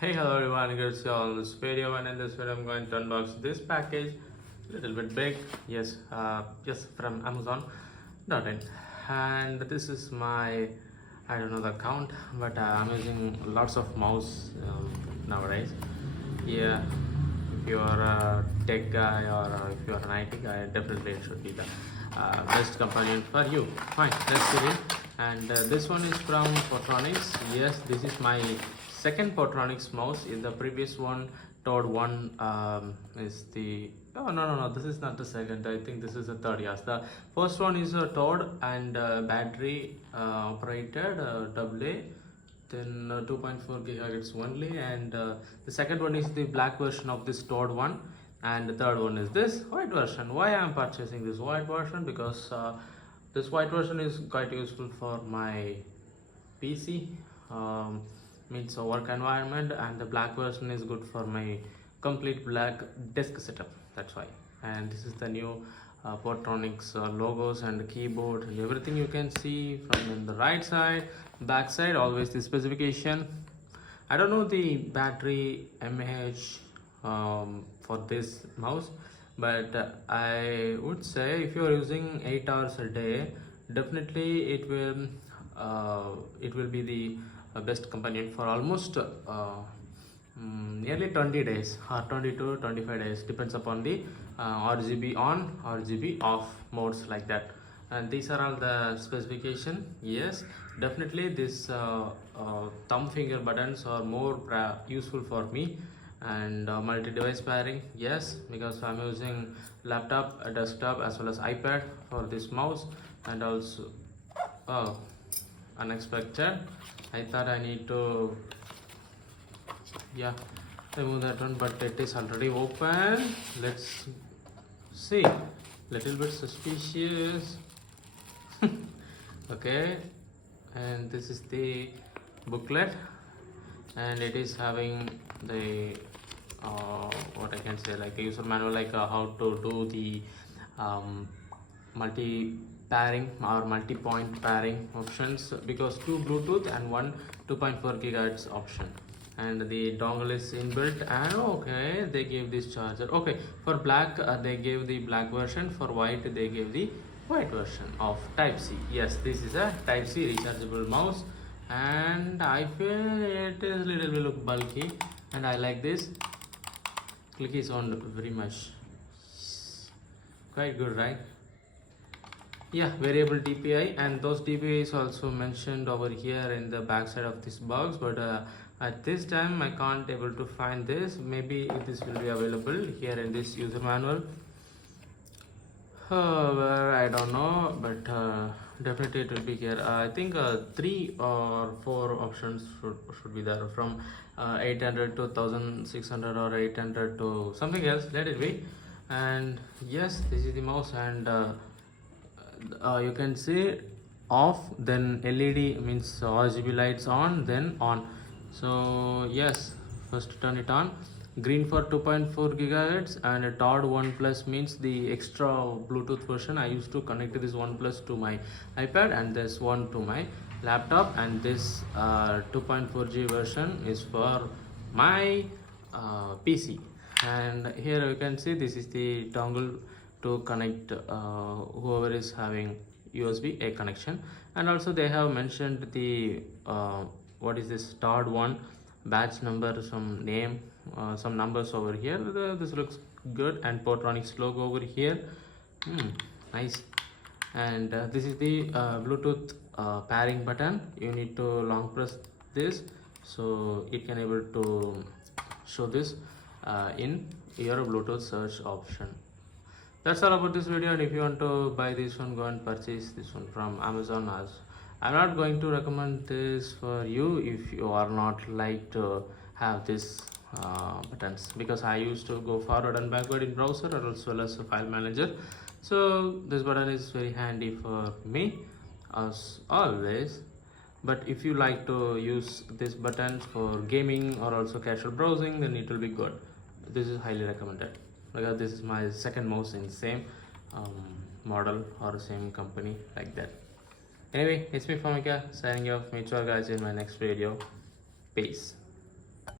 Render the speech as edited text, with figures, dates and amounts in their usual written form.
Hey, hello everyone, good to see you all in this video, and in this video I'm going to unbox this package, little bit big, yes, just from Amazon.in. And this is my, I don't know the count, but I'm using lots of mouse nowadays. Yeah, if you are a tech guy or if you are an IT guy, definitely it should be the best companion for you. Fine, let's get in. And this one is from Portronics. Yes, this is my second Portronics mouse. In the previous one, Todd one is the no, this is not the second. I think this is the third. Yes, the first one is a Todd and battery operated AA, then 2.4 gigahertz only, and the second one is the black version of this Todd one, and the third one is this white version. Why I am purchasing this white version? Because this white version is quite useful for my PC, means a work environment, and the black version is good for my complete black desk setup. That's why. And this is the new Portronics logos and keyboard and everything you can see from in the right side, back side, always the specification. I don't know the battery mAh for this mouse, but I would say if you are using 8 hours a day, definitely it will be the best companion for almost nearly 20 days or 20 to 25 days, depends upon the RGB on RGB off modes like that. And these are all the specification. Yes, definitely this thumb finger buttons are more useful for me. And multi-device pairing, yes, because I'm using laptop, desktop as well as iPad for this mouse. And also unexpected, I thought I need to remove that one, but it is already open. Let's see, little bit suspicious. Okay, and this is the booklet, and it is having the what I can say, like a user manual, like how to do the multi pairing or multi-point pairing options, because two Bluetooth and one 2.4 gigahertz option, and the dongle is inbuilt. And okay, they gave this charger. Okay, for black they gave the black version, for white they gave the white version of type C. Yes, this is a type C rechargeable mouse, and I feel it is a little bit look bulky, and I like this clicky sound very much. Quite good, right? Yeah, variable DPI, and those DPI is also mentioned over here in the back side of this box, but at this time I can't able to find this. Maybe this will be available here in this user manual. Well, I don't know, but definitely it will be here. I think 3 or 4 options should be there, from 800 to 1600 or 800 to something else. Let it be. And yes, this is the mouse, and you can see off, then LED means RGB lights on, then on. So yes, first turn it on. Green for 2.4 gigahertz, and a Todd 1 Plus means the extra Bluetooth version. I used to connect this 1 Plus to my iPad and this one to my laptop, and this 2.4G version is for my PC. And here you can see this is the dongle to connect whoever is having USB A connection. And also they have mentioned the what is this Todd 1 batch number, some name, some numbers over here. This looks good, and Portronics logo over here. Nice. And this is the Bluetooth pairing button. You need to long press this, so it can able to show this in your Bluetooth search option. That's all about this video, and if you want to buy this one, go and purchase this one from Amazon. As I'm not going to recommend this for you if you are not like to have this buttons, because I used to go forward and backward in browser as well as a file manager. So this button is very handy for me as always. But if you like to use this button for gaming or also casual browsing, then it will be good. This is highly recommended, because this is my second mouse in same model or same company like that. Anyway, it's me Famika signing off. Meet you all guys in my next video. Peace.